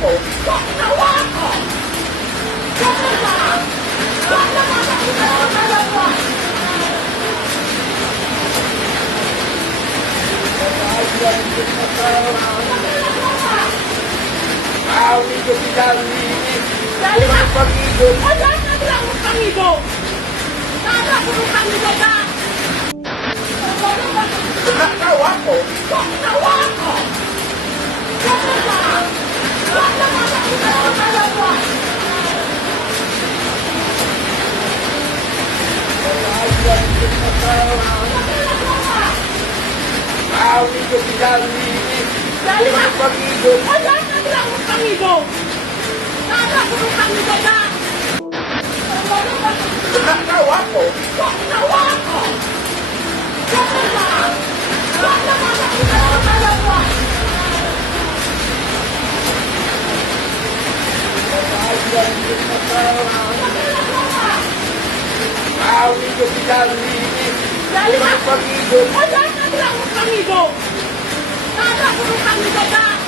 ko! Huwag na huwag ko! Huwag na ba? Huwag na ba? Huwag na ba? Amigo si Darwin. Dali ba? Pag-igo. Ayan na lang ang pangigo! Tara ko ng pangigo ka! Nakawa ko. Huwag na huwag ko! Huwag na ba? Huwag na ba? Huwag na ba? Amigo si Darwin. Dali ba? Pag-igo. Ayan na lang ang pangigo! Tara ko ng pangigo ka! Nakawa ko. Huwag na huwag ko! Huwag na ba? Huwag na ba? Huwag na ba? Amigo si Darwin. Dali ba? Pag-igo. Ayan na lang ang pangigo! Tara ko ng pangigo ka!